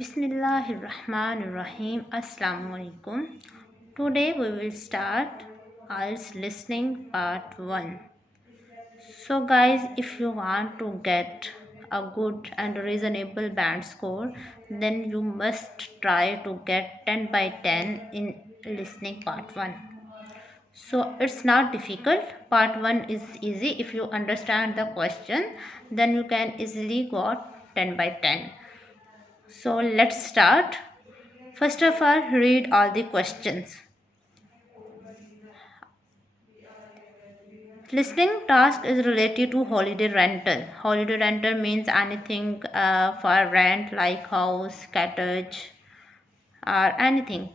Bismillahirrahmanirrahim. Assalamu alaikum. Today we will start IELTS listening part 1. So guys, if you want to get a good and reasonable band score, then you must try to get 10 by 10 in listening part 1. So it's not difficult. Part 1 is easy. If you understand the question, then you can easily got 10 by 10. So let's start. First of all, read all the questions. Listening task is related to holiday rental. Holiday rental means anything for rent like house, cottage or anything.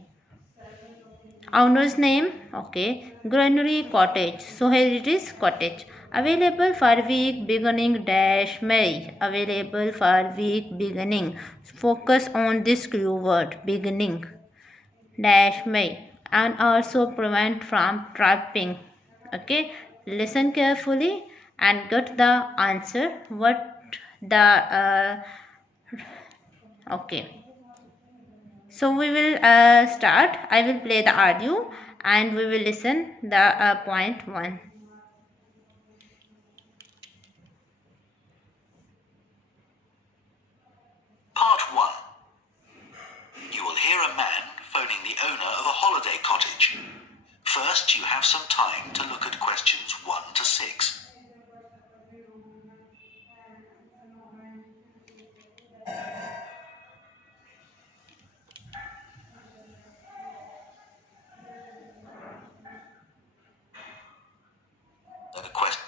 Owner's name, okay. Granary cottage. So here it is cottage. Available for week beginning dash May. Available for week beginning. Focus on this keyword beginning. Dash May, and also prevent from trapping. Okay, listen carefully and get the answer what the okay. So we will start. I will play the audio and we will listen the point 1. Part 1. You will hear a man phoning the owner of a holiday cottage. First, you have some time to look at questions 1 to 6. A question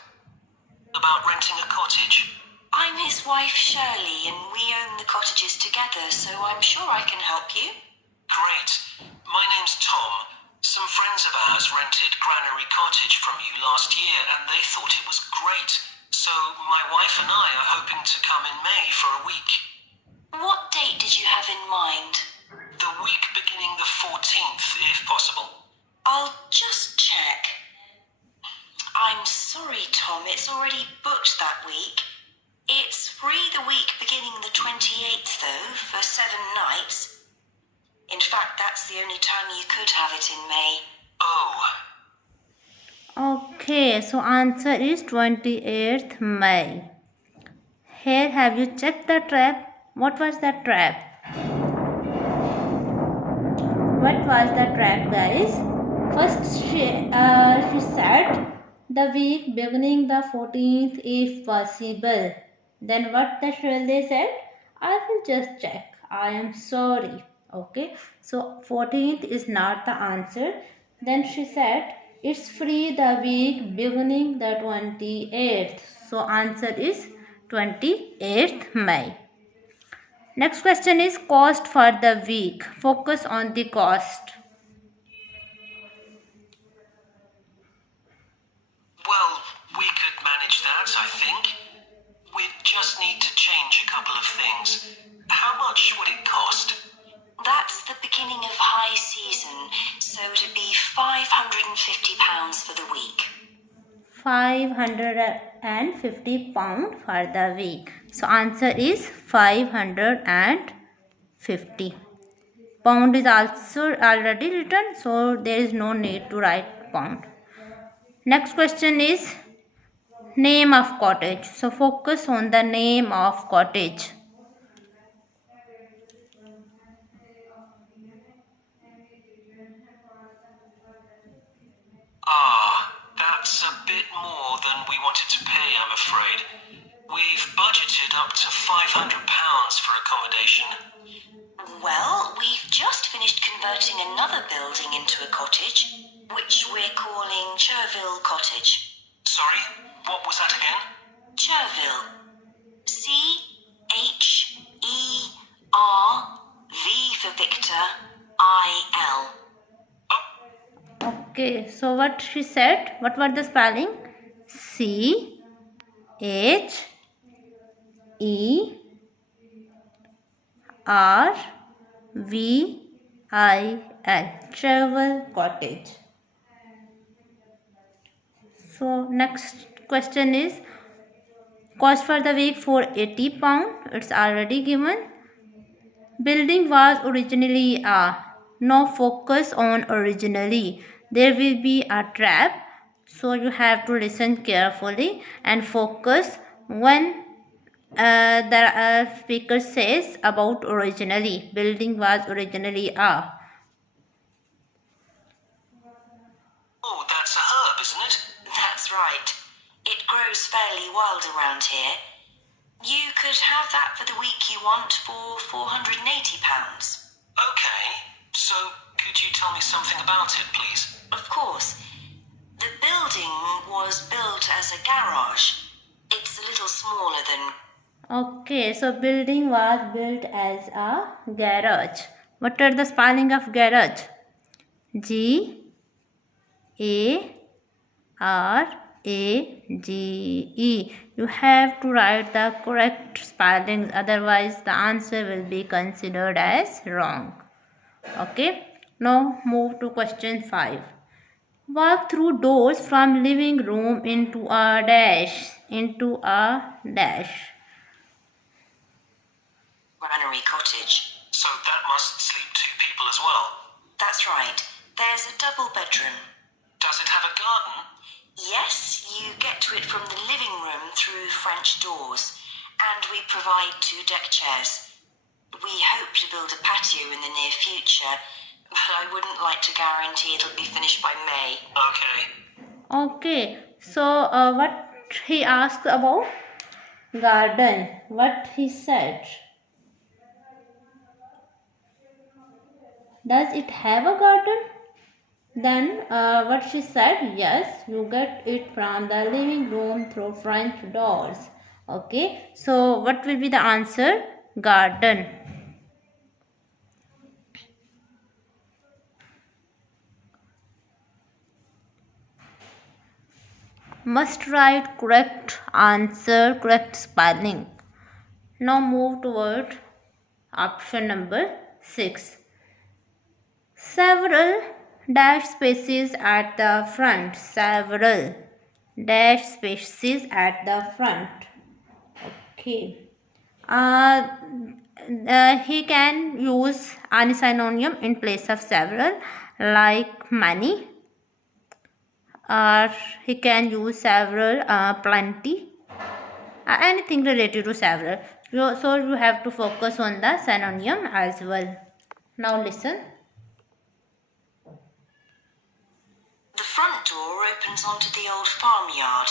about renting a cottage. I'm his wife Shirley and we own the cottages together, so I'm sure I can help you. Great. My name's Tom. Some friends of ours rented Granary Cottage from you last year and they thought it was great. So my wife and I are hoping to come in May for a week. What date did you have in mind? The week beginning the 14th, if possible. I'll just check. I'm sorry, Tom, it's already booked that week. It's free the week beginning the 28th, though, for 7 nights. In fact, that's the only time you could have it in May. Oh. Okay, so answer is 28th May. Here, have you checked the trap? What was the trap? What was the trap, guys? First, she said the week beginning the 14th if possible. Then what the Shirley said? I will just check. I am sorry. Okay. So 14th is not the answer. Then she said it's free the week beginning the 28th. So answer is 28th May. Next question is cost for the week. Focus on the cost. Well, we could manage that, I think. We'd just need to change a couple of things. How much would it cost? That's the beginning of high season, so it'd be £550 for the week. £550 for the week. So answer is 550. Pound is also already written, so there is no need to write pound. Next question is name of cottage. So focus on the name of cottage. That's a bit more than we wanted to pay, I'm afraid. We've budgeted up to £500 for accommodation. Well, we've just finished converting another building into a cottage, which we're calling Cherville Cottage. Sorry, what was that again? Cherville. C-H-E-R-V for Victor, I-L. Okay, so what she said, what was the spelling? C H E R V I L, Travel Cottage. So next question is cost for the week for £80. It's already given. Building was originally a. Now focus on originally. There will be a trap, so you have to listen carefully and focus when the speaker says about originally. Building was originally a. Oh, that's a herb, isn't it? That's right. It grows fairly wild around here. You could have that for the week you want for £480. Okay, so could you tell me something about it, please? Of course. The building was built as a garage. It's a little smaller than... Okay, so building was built as a garage. What are the spelling of garage? G A R A G E. You have to write the correct spellings, otherwise the answer will be considered as wrong. Okay, now move to question 5. Walk through doors from living room into a dash. Granary Cottage. So that must sleep 2 people as well. That's right. There's a double bedroom. Does it have a garden? Yes, you get to it from the living room through French doors, and we provide 2 deck chairs. We hope to build a patio in the near future, but I wouldn't like to guarantee it'll be finished by May. Okay. Okay, so what he asked about garden, what he said. Does it have a garden? Then what she said, yes, you get it from the living room through French doors. Okay, so what will be the answer? Garden. Must write correct answer, correct spelling. Now move toward option number 6. Several dash spaces at the front. Several dash spaces at the front. Okay. He can use any synonym in place of several, like many, or he can use several, plenty, anything related to several. So you have to focus on the synonym as well. Now listen. The front door opens onto the old farmyard,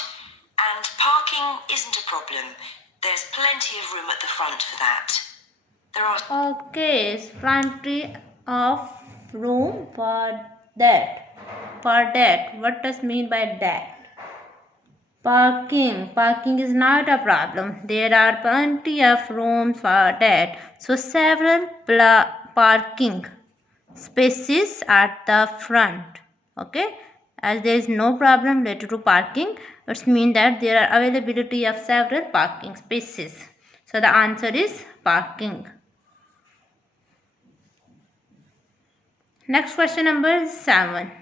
and parking isn't a problem. There's plenty of room at the front for that. There are... Okay, it's plenty of room for that. For that, what does mean by that? Parking is not a problem. There are plenty of room for that. So several parking spaces at the front. Okay, as there is no problem related to parking, it means that there are availability of several parking spaces. So the answer is parking. Next question number 7.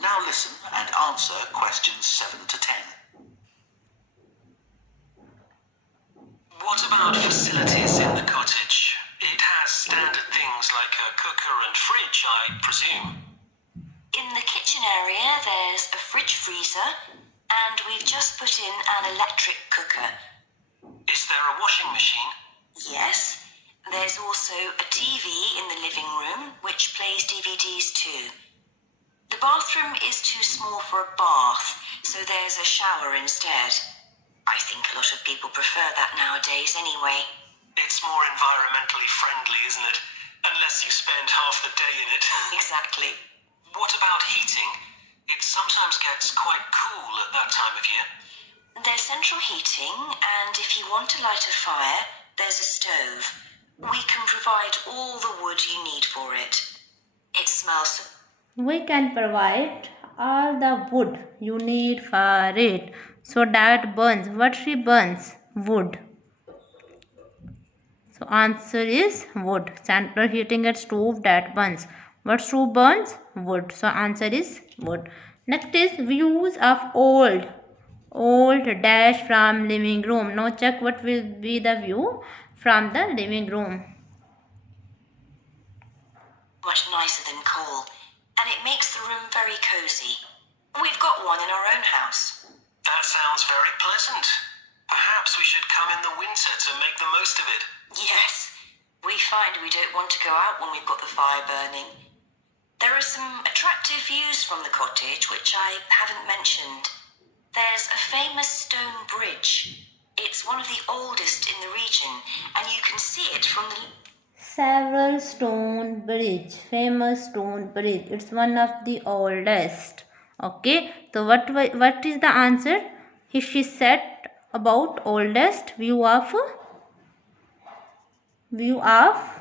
Now listen and answer questions 7 to 10. What about facilities in the cottage? It has standard things like a cooker and fridge, I presume. In the kitchen area, there's a fridge freezer, and we've just put in an electric cooker. Is there a washing machine? Yes, there's also a TV in the living room, which plays DVDs too. The bathroom is too small for a bath, so there's a shower instead. I think a lot of people prefer that nowadays anyway. It's more environmentally friendly, isn't it? Unless you spend half the day in it. Exactly. What about heating? It sometimes gets quite cool at that time of year. There's central heating, and if you want to light a fire, there's a stove. We can provide all the wood you need for it. It smells... We can provide all the wood you need for it. So that burns. What she burns? Wood. So answer is wood. Central heating at stove that burns. What stove burns? Wood. So answer is wood. Next is views of old dash from living room. Now check what will be the view from the living room. Much nicer than coal, and it makes the room very cozy. We've got one in our own house. That sounds very pleasant. Perhaps we should come in the winter to make the most of it. Yes, we find we don't want to go out when we've got the fire burning. There are some attractive views from the cottage which I haven't mentioned. There's a famous stone bridge. It's one of the oldest in the region, and you can see it from the... Several stone bridge, famous stone bridge. It's one of the oldest. Okay, so what is the answer? She said about oldest view of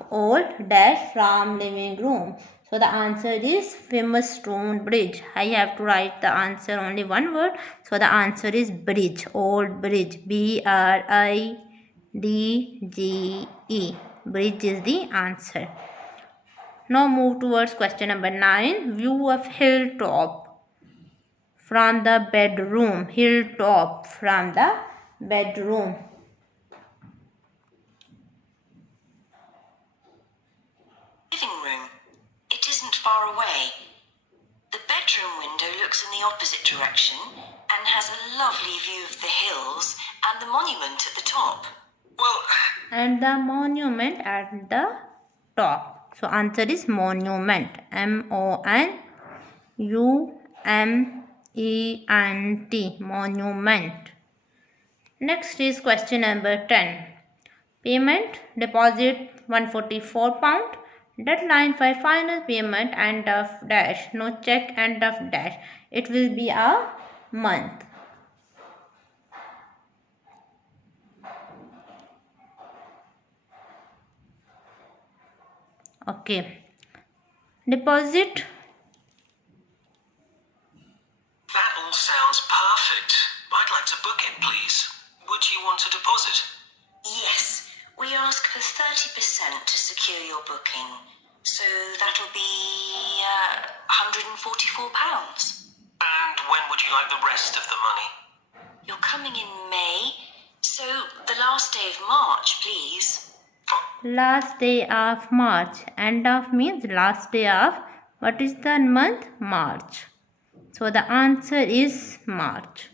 old dash from living room. So the answer is famous stone bridge. I have to write the answer only one word. So the answer is bridge, old bridge. BRIDGE. Bridge is the answer. Now move towards question number 9. View of hilltop from the bedroom. Hilltop from the bedroom. living room. It isn't far away. The bedroom window looks in the opposite direction and has a lovely view of the hills and the monument at the top. Well, And the monument at the top. So answer is monument. MONUMENT. Monument. Next is question number 10. Payment deposit £144. Deadline for final payment end of dash. No check end of dash. It will be a month. Okay. Deposit. that all sounds perfect. I'd like to book it, please. Would you want a deposit? Yes, we ask for 30% to secure your booking. So that'll be £144. And when would you like the rest of the money? You're coming in May, so the last day of March, please. Last day of March. End of means last day of, what is the month? March. So the answer is March.